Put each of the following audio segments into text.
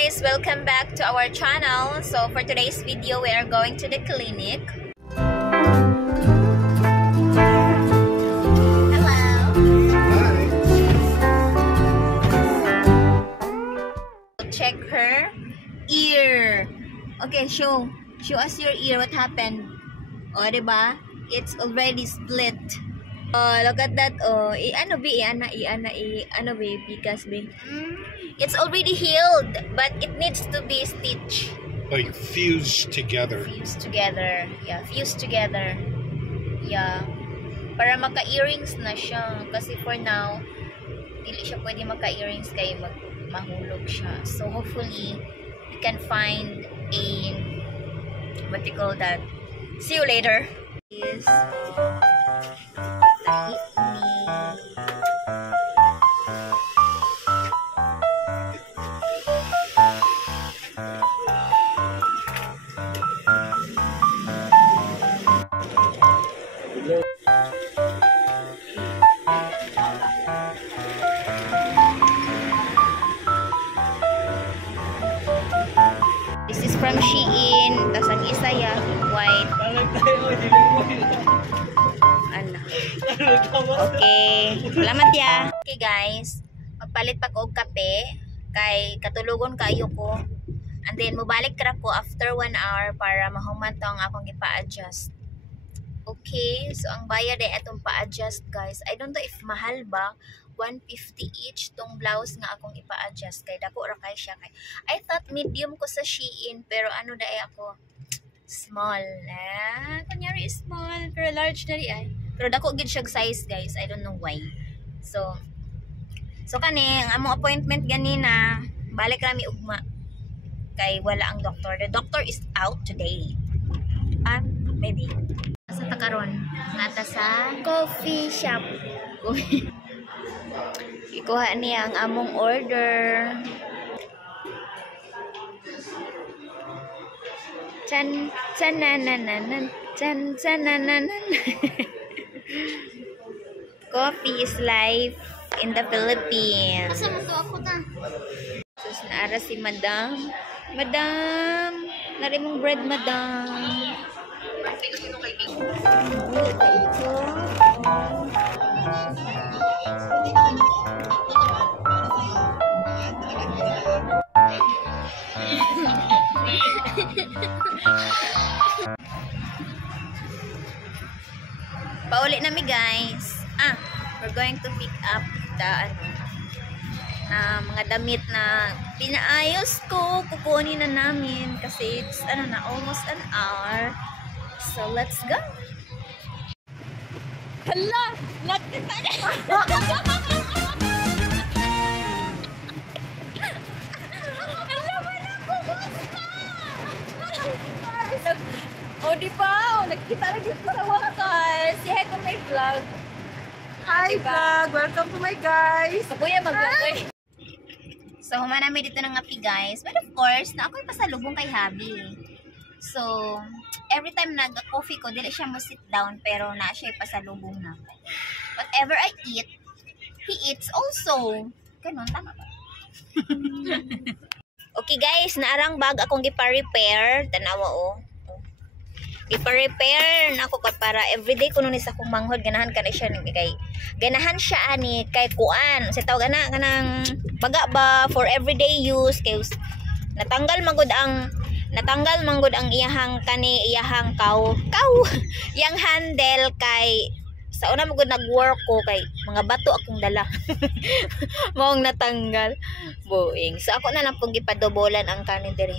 guys, welcome back to our channel. So for today's video, we are going to the clinic. Hello. Hi. Check her ear. Okay, show us your ear. What happened? Oh, diba? It's already split. Oh, look at that. Oh, ano because it's already healed, but it needs to be stitched. Like fused together. Fused together. Yeah, fused together. Yeah. Para maka-earrings na siya. Kasi for now, dili siya pwede maka-earrings kaya mahulog siya. So hopefully, we can find a, what do you call that? See you later. Is tahi ni this is from Shein. Tapos ang isa ya white. Ano? Okay. Salamat ya. Okay guys. Magpalit pa ko og kape. Kay katulugon kayo ko. And then mubalik ra ko after 1 hour para mahuman to ang akong ipa-adjust. Okay. So ang bayad ay atong pa-adjust guys. I don't know if mahal ba. 150 each tong blouse nga akong ipa-adjust. Kay dako ra kay siya. Kay I thought medium ko sa Shein. Pero ano dai ako. Small. Kunyari small. Pero large na rin ay. Pero dako gid siya size guys. I don't know why. So kani, ang among appointment ganina, balik rami ugma. Kay wala ang doctor. The doctor is out today. Maybe. Sa takaron, nata sa coffee shop. Ikuha niya ang among order. Chan chanananan. Chan chanananan. Coffee is life in the Philippines. Asa mo to ako ta? Sus naara si Madam. Madam, nari mong bread, Madam. Pauli na mi guys. We're going to pick up the mga damit na pinaayos ko. Kukunin na namin kasi it's almost an hour. So let's go. Hala! Nakita na! O diba? Nagkita na dito sa wakas. Si Heko may vlog. Hi vlog! Welcome to my guys! Kuya mag-vlog. So humanami dito ng api guys. But of course, na ako'y pasalubong kay Habi. So, every time nag-coffee ko, dili siya mo sit down, pero na siya pasalubong na. Whatever I eat, he eats also. Ganun, tama ba? Okay guys, naarang bag akong gipa-repair. Tanawa o. Ipa-repair na ako para everyday kuno ni sa akong manghod ganahan ka na siya kay ganahan siya ani kay kuan sa tawag ana kanang baga ba for everyday use kay natanggal manggod ang iyahang kaw yang handle kay sa una magud nag-work ko kay mga bato akong dala maong natanggal buing so ako na lang pong gipadobolan ang kanin diri.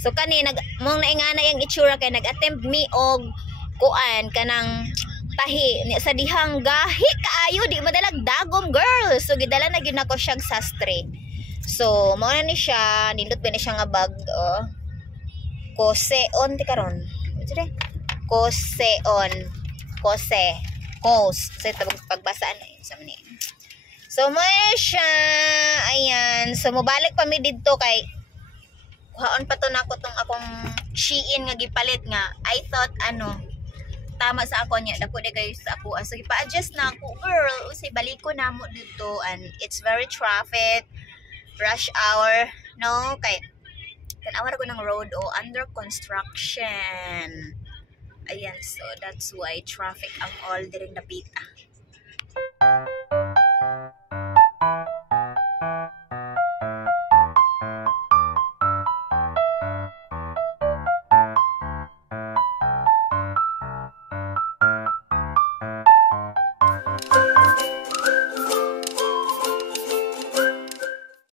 So kani mong naingana yung itsura kay nag-attempt mi og kuan kanang tahi sa dihang gahi kaayo di madalag dagom girl. So gidala na gyud nako siyang sastre. So mao na ni siya nindot ba ni siya nga bag koseon ti karon. Kose sa pagbasaan na yun sa mani. So mo siya ayan. So mobalik pa mi didto kay haon pa to nako tong akong Shein nga gipalit nga I thought tama sa ako niya dako de kayo sa ako so gipa-adjust na ako girl usay baliko namo dito and it's very traffic rush hour No, kay tanawar ko ng road o under construction. Ayan, so that's why traffic ang all diring napita.